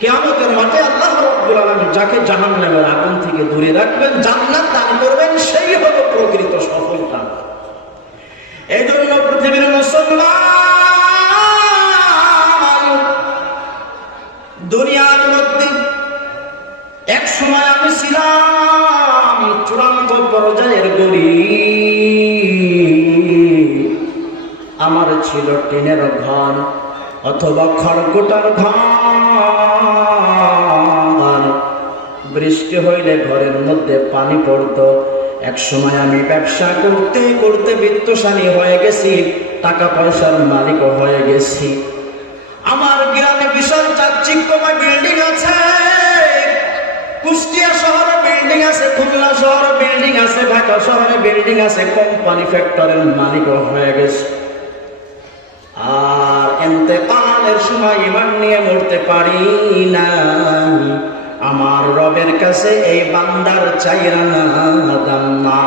কিয়ামতের মাঠে আল্লাহ রাব্বুল আলামিন যাকে জাহান্নামের আগুন থেকে দূরে রাখবেন, জান্নাত দান করবেন, সেই হলো প্রকৃত সফলতা। এই জন্য পৃথিবীর মুসলমান, দুনিয়ার মধ্যে এক সময় আমি ছিলাম চূড়ান্ত পর্যায়ের গরীব। আমার ছিল টিনের ঘর অথবা খড়কুটার ঘর। বৃষ্টি হইলে ঘরের মধ্যে পানি পড়তো। এক সময় আমি ব্যবসা করতে করতে বিত্তশালী হয়ে গেছি, টাকা পয়সার মালিকও হয়ে গেছি। আমার গ্রামে বিশাল চাকচিক্যময় বিল্ডিং আছে, কুষ্টিয়া শহরে বিল্ডিং আছে, খুলনা শহরে বিল্ডিং আছে, ঢাকা শহরে বিল্ডিং আছে, কোম্পানি ফ্যাক্টরির মালিকও হয়ে গেছে। আর ইন্তেকালের সময় ঈমান নিয়ে মরতে পারি না। আমার রবের কাছে এই বান্দার চাইরা না দাম না।